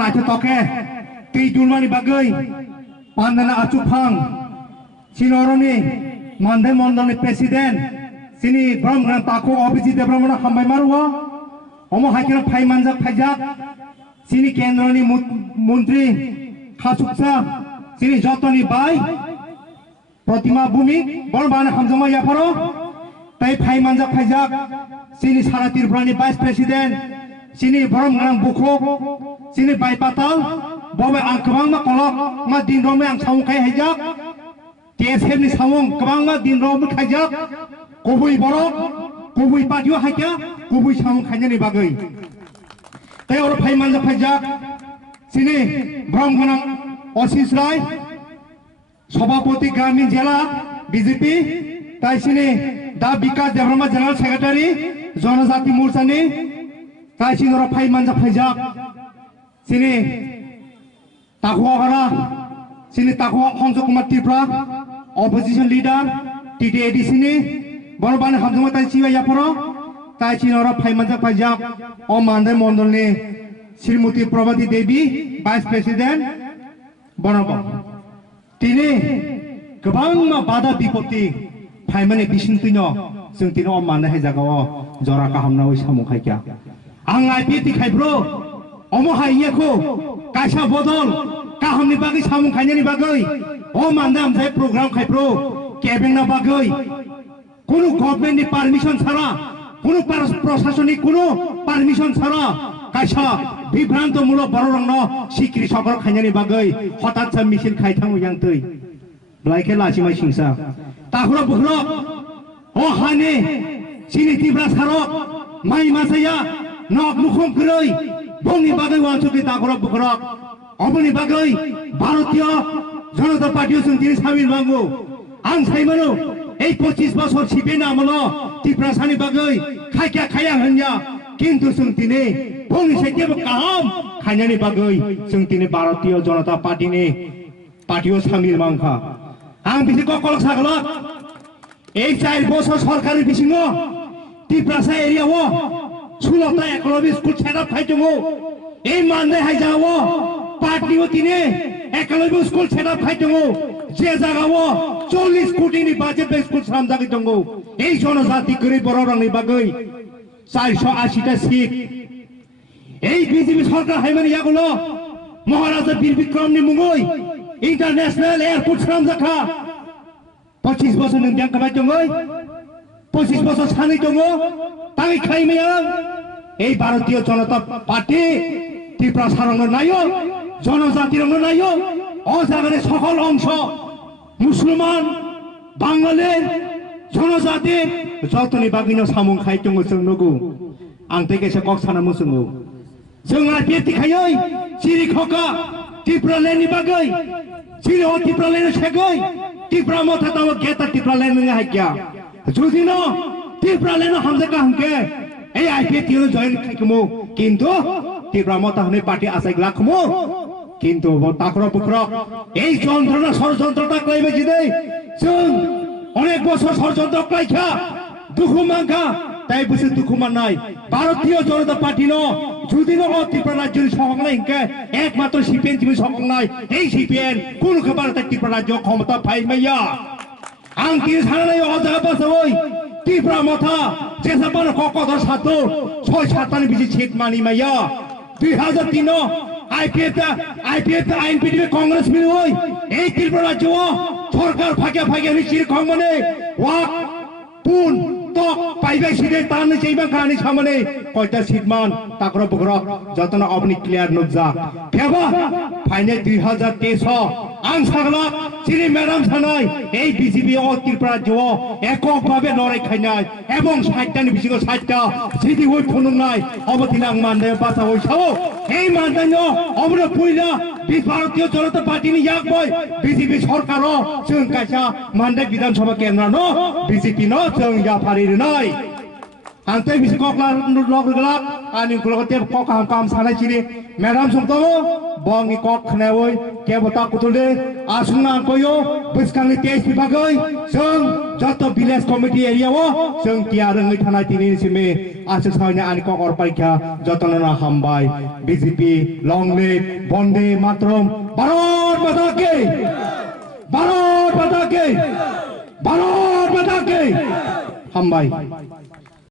naik toke tidulmani bagai pandana acupang sinoroni mandai mondoni presiden sini bram gran tako obisi de bramana hambai marwa omo hakina phai manjak phaijak sini kendroni mantri khasuksa sini jotoni bai Pratima Bumi bolbana hamjama yaparo tai phai manjak phaijak sini sara tirprani vice president sini bram gran bukhok sini bai patal bobe ang kebang ma kolok ma din rome ang saung khai hajak TSM ni saung kebang ma din rome khajak kubui borok kubui patio haikya kubui saung khanya ni bagai tai or phai manjak phaijak sini bram ganang Osis Rai সভাপতি গ্রামীণ জেলা BJP তাই সিনি দা বিকাশ Debbarma general secretary জনজাতি মোর্চানি তাই সিনরা ফাই মানজা ফাইজাক সিনি তাকুয়াগারা সিনি তাকুয়া সংযোগ Kumar Tripura opposition leader TTAD সিনি বড়বান হামজমা তাই সিবা ইয়াপর তাই সিনরা ফাই মানজা ফাইজাক ও মানদাই মন্ডলনি শ্রীমতী প্রভাতী দেবী ভাইস প্রেসিডেন্ট বড়বা Tini kebang ma bada bipoti paimane bisintino जों tino manna hai jagao jora kahamna oi samung khaikya angai piti khaibro omo haiya ko kaisa bodol kahamni bagi samung khainani bagai o mandam jai program khaibro kebeng na bagai kono government ni permission chara kono প্রশাসনিক kono permission chara kaisa বিভ্রান্তমূলক বড়রংনো সিক্রি সকল খাইনানি বাগৈ হঠাৎ সা মিছিল খাইথাং yang tei blaike lasimai singsa tahura bukhro o hane sini tibra sarok mai masaya nok mukhom kroi bongni bagai wanchuki tahura bukhro oboni bagai ভারতীয় জনতা পার্টি তিনি সামিল বাঙ্গো আং সাইমানো এই 25 বছর ছিবে না আমলো ত্রিপুরা সানি বাগৈ খাইয়া খাইয়া হইয়া কিন্তু जों তিনি Bung setiap kaham hanya ni bagai, sung tini Bharatiya Janata Party ni parti sambil mangka. Ang bisi kok kolok saklok, cair bosor sarkari bisingo, di prasa area wo, sulata ekologi school setup khai tungo, mandai hai jawo, parti wo tini ekologi school setup khai tungo, je jaga wo, 40 কোটি ni budget be school salam jagi tungo, jonojati garib bororang ni bagai, 480 ta seat. এই BJP সরকার হাইমানি ইয়াগুলো মহারাজা বীর বিক্রম নি মুঙ্গই international airport সাম জাখা 25 বছর নং bank by দঙ্গই 25 বছর সানি দঙ্গ তাই খাইমেয়া এই ভারতীয় জনতা পার্টি ত্রিপুরা সারঙ্গ নাইও জনজাতির রঙ্গ নাইও ও জায়গায় সকল অংশ মুসলমান বাঙালির জনজাতি যতনি বাগিনো সামুং খাই দঙ্গ जों নগু आं तेगेसे कक साना मुसुंगो जोंहा बेति खायै सिरि खका टिप्रा लेनि बागै सिरि ओ टिप्रा लेनि सेगै टिप्रा मथा ताव गेता टिप्रा लेनि हाइक्या जुदिनो टिप्रा लेनि हमजेका हमके ए आइपिएति नो जइन खाइकमो किन्तु टिप्रा मथा हने पार्टी आसाइग्ला खमो किन्तु ताकरा बुकरा এই যন্ত্রণা ষড়যন্ত্রটা কইবে জিদে जों অনেক বছর ষড়যন্ত্র কইখা দুখু মাঙ্গা তাই বুঝে দুঃখ মানাই ভারতীয় জনতা পার্টি নো যদিনো ত্রিপুরা রাজ্যের সহংলাই হিংকে একমাত্র সিপিএন জিবি সহংলাই এই সিপিএন কোন খবর ত্রিপুরা রাজ্য ক্ষমতা ফাইমাইয়া আং তিন সানাই অজাগা বাসওই ত্রিপুরা মথা যেসাবান ককদর সাতো 6-7টানি বেশি সিট মানি মাইয়া 2003 আইপিএফ আইএনপিডি কংগ্রেস মিলই এই ত্রিপুরা রাজ্য সরকার ফাঁকে ফাঁকে নিশ্চিত ক্ষমনে ওয়াক পুন পাইবে সিটে তান চাইবা কানি সামনে কয়টা সিটমান তাকর বকর যতন আপনি ক্লিয়ার নজা ফেবা ফাইনে 2023 আং সাগলা সিনি ম্যাডাম সানাই এই বিজেপি ও ত্রিপুরা জো এককভাবে লড়াই খাইনাই এবং 60টানি বেশি 60টা সিটি হই ফনুনাই অবতিলাং মানদে বাসা হইছাও এই মানদানো অমর পুইলা ভারতীয় জনতা পার্টি নি ইয়াক বই বিজেপি সরকারও जों কাইসা মানদে বিধানসভা কেন্দ্র ন বিজেপি ন जों ইয়া ফারির নাই আনতে BC ককলা লগলা ani kulote ko kam sanai chini madam sumto bong i kok khnaoi ke bota kutule asungna koyo biskang ni tes bibagoi sung joto village committee area wo sung kia rengi thanai tini sime asu sawnya ani kok or parikha jotona hambai BJP long live bonde matram bharat mata ki bharat mata ki bharat mata ki hambai